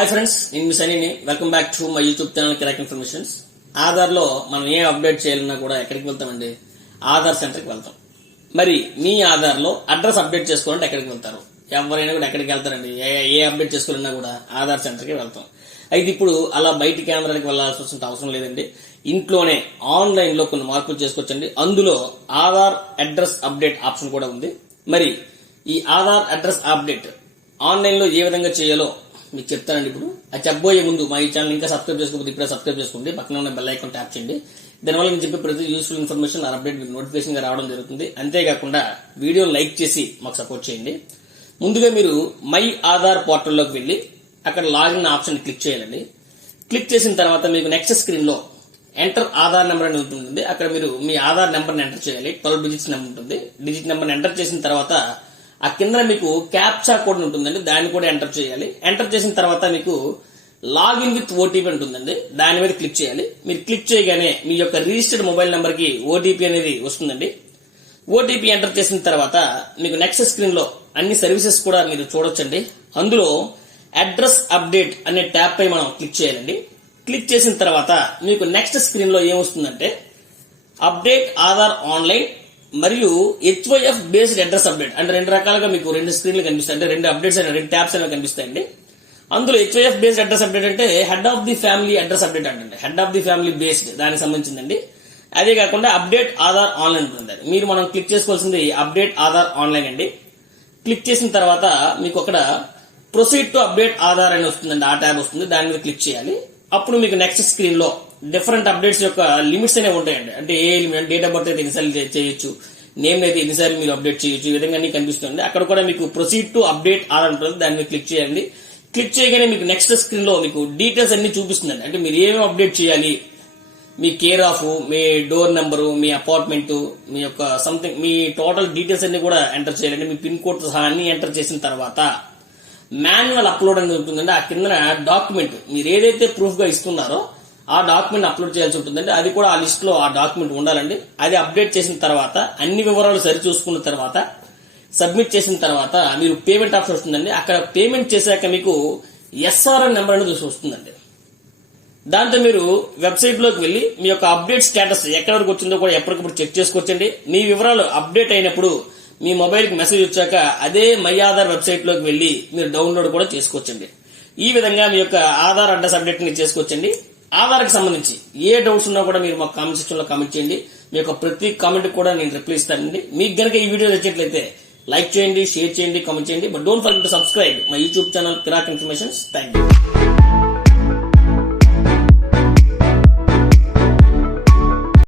Hi friends, నేను మీ సనీని. Welcome back to my YouTube channel Kirak informations. Aadhaar లో మనం ఏ అప్డేట్ చేయాలన్నా కూడా ఎక్కడికి వెళ్తామండి? ఆధార్ సెంటర్కి వెళ్తాం. మరి మీ ఆధార్ లో అడ్రస్ అప్డేట్ చేసుకోవాలంటే ఎక్కడికి వెళ్తారు? ఎవరైనా కూడా ఎక్కడికి వెళ్తారండి? ఏ అప్డేట్ చేసుకోవాలన్నా కూడా ఆధార్ సెంటర్కి వెళ్తాం. అయితే ఇప్పుడు అలా బయట కేంద్రానికి వెళ్లాల్సిన అవసరం లేదండి. ఇంట్లోనే ఆన్లైన్ లో కొన్ని మార్పులు చేసుకోవచ్చండి. అందులో ఆధార్ అడ్రస్ అప్డేట్ ఆప్షన్ కూడా ఉంది. మరి ఈ ఆధార్ అడ్రస్ అప్డేట్ ఆన్లైన్ లో ఏ విధంగా చేయాలో మీకు చెప్తానండి. ఇప్పుడు అది చెప్పబోయే ముందు మా ఈ ఛానల్ ఇంకా సబ్స్క్రైబ్ చేసుకోకపోతే ఇప్పుడే సబ్స్క్రైబ్ చేసుకోండి. పక్కన ఉన్న బెల్ ఐకాన్ ట్యాప్ చేయండి. దానివల్ల నేను చెప్పే ప్రతి యూస్ఫుల్ ఇన్ఫర్మేషన్ ఆ అప్డేట్ మీకు నోటిఫికేషన్ గా రావడం జరుగుతుంది. అంతేకాకుండా వీడియో లైక్ చేసి మాకు సపోర్ట్ చేయండి. ముందుగా మీరు మై ఆధార్ పోర్టల్లోకి వెళ్లి అక్కడ లాగిన్ ఆప్షన్ క్లిక్ చేయాలండి. క్లిక్ చేసిన తర్వాత మీకు నెక్స్ట్ స్క్రీన్ లో ఎంటర్ ఆధార్ నెంబర్ అని ఉంటుంది. అక్కడ మీరు మీ ఆధార్ నెంబర్ ఎంటర్ చేయాలి. 12 డిజిట్స్ నెంబర్ ఉంటుంది. డిజిట్ నెంబర్ ఎంటర్ చేసిన తర్వాత ఆ కింద మీకు క్యాప్చా కోడ్ ఉంటుందండి, దాన్ని కూడా ఎంటర్ చేయాలి. ఎంటర్ చేసిన తర్వాత మీకు లాగిన్ విత్ ఓటీపీ ఉంటుందండి, దాని మీద క్లిక్ చేయాలి. మీరు క్లిక్ చేయగానే మీ యొక్క రిజిస్టర్డ్ మొబైల్ నెంబర్ కి ఓటీపీ అనేది వస్తుందండి. ఓటీపీ ఎంటర్ చేసిన తర్వాత మీకు నెక్స్ట్ స్క్రీన్ లో అన్ని సర్వీసెస్ కూడా మీరు చూడొచ్చండి. అందులో అడ్రస్ అప్డేట్ అనే ట్యాబ్ పై మనం క్లిక్ చేయాలండి. క్లిక్ చేసిన తర్వాత మీకు నెక్స్ట్ స్క్రీన్ లో ఏమొస్తుందంటే అప్డేట్ ఆధార్ ఆన్లైన్ మరియు HYF బేస్డ్ అడ్రస్ అప్డేట్ అంటే రెండు రకాలుగా మీకు రెండు స్క్రీన్లు కనిపిస్తాయి. అంటే రెండు అప్డేట్స్ అయినా రెండు ట్యాబ్స్ అయినా కనిపిస్తాయండి. అందులో HYF బేస్డ్ అడ్రస్ అప్డేట్ అంటే head of the family address update అంటే head of the family based దానికి సంబంధించిందండి. అదే కాకుండా అప్డేట్ ఆధార్ ఆన్లైన్ ఉంటుంది. మీరు మనం క్లిక్ చేసుకోవాల్సింది అప్డేట్ ఆధార్ ఆన్లైన్ అండి. క్లిక్ చేసిన తర్వాత మీకు అక్కడ ప్రొసీడ్ టు అప్డేట్ ఆధార్ అని వస్తుందండి, ఆ ట్యాబ్ వస్తుంది. దాని మీద క్లిక్ చేయాలి. అప్పుడు మీకు నెక్స్ట్ స్క్రీన్ లో డిఫరెంట్ అప్డేట్స్ యొక్క లిమిట్స్ అనేవి ఉంటాయండి. అంటే ఏ లిమిట్, డేట్ ఆఫ్ బర్త్ అయితే ఎన్నిసార్లు చేయొచ్చు, నేమ్ అయితే ఎన్నిసార్లు మీరు అప్డేట్ చేయొచ్చు, ఈ విధంగా అన్ని కనిపిస్తుంది. అక్కడ కూడా మీకు ప్రొసీడ్ టు అప్డేట్ ఆధార్ ఉంటుంది, దాని మీద క్లిక్ చేయండి. క్లిక్ చేయగానే మీకు నెక్స్ట్ స్క్రీన్ లో మీకు డీటెయిల్స్ అన్ని చూపిస్తుందండి. అంటే మీరు ఏమేమి అప్డేట్ చేయాలి, మీ కేర్ ఆఫ్, మీ డోర్ నెంబరు, మీ అపార్ట్మెంట్, మీ యొక్క సంథింగ్, మీ టోటల్ డీటెయిల్స్ అన్ని కూడా ఎంటర్ చేయాలండి. మీ పిన్ కోడ్ సహా అన్ని ఎంటర్ చేసిన తర్వాత మాన్యువల్ అప్లోడ్ అనేది ఉంటుందండి. ఆ కింద డాక్యుమెంట్ మీరు ఏదైతే ప్రూఫ్ గా ఇస్తున్నారో ఆ డాక్యుమెంట్ అప్లోడ్ చేయాల్సి ఉంటుందండి. అది కూడా ఆ లిస్ట్ లో ఆ డాక్యుమెంట్ ఉండాలండి. అది అప్డేట్ చేసిన తర్వాత అన్ని వివరాలు సరి చూసుకున్న తర్వాత సబ్మిట్ చేసిన తర్వాత మీరు పేమెంట్ ఆప్షన్ వస్తుందండి. అక్కడ పేమెంట్ చేశాక మీకు SRN నెంబర్ అనేది వస్తుందండి. దాంతో మీరు వెబ్సైట్ లోకి వెళ్లి మీ యొక్క అప్డేట్ స్టేటస్ ఎక్కడి వరకు వచ్చిందో కూడా ఎప్పటికప్పుడు చెక్ చేసుకోవచ్చండి. మీ వివరాలు అప్డేట్ అయినప్పుడు మీ మొబైల్ కి మెసేజ్ వచ్చాక అదే మై ఆధార్ వెబ్సైట్ లోకి వెళ్లి మీరు డౌన్లోడ్ కూడా చేసుకోవచ్చండి. ఈ విధంగా మీ యొక్క ఆధార్ అడ్రస్ అప్డేట్ ని చేసుకోవచ్చండి. ఆధార్ కి సంబంధించి ఏ డౌట్స్ ఉన్నా కూడా మీరు మాకు కామెంట్ సెక్షన్ లో కామెంట్ చేయండి. మీ యొక్క ప్రతి కామెంట్ కూడా నేను రిప్లై ఇస్తానండి. మీకు గనక ఈ వీడియో నచ్చినట్లయితే లైక్ చేయండి, షేర్ చేయండి, కామెంట్ చేయండి. But don't forget to subscribe my YouTube channel Kirak informations. Thank you.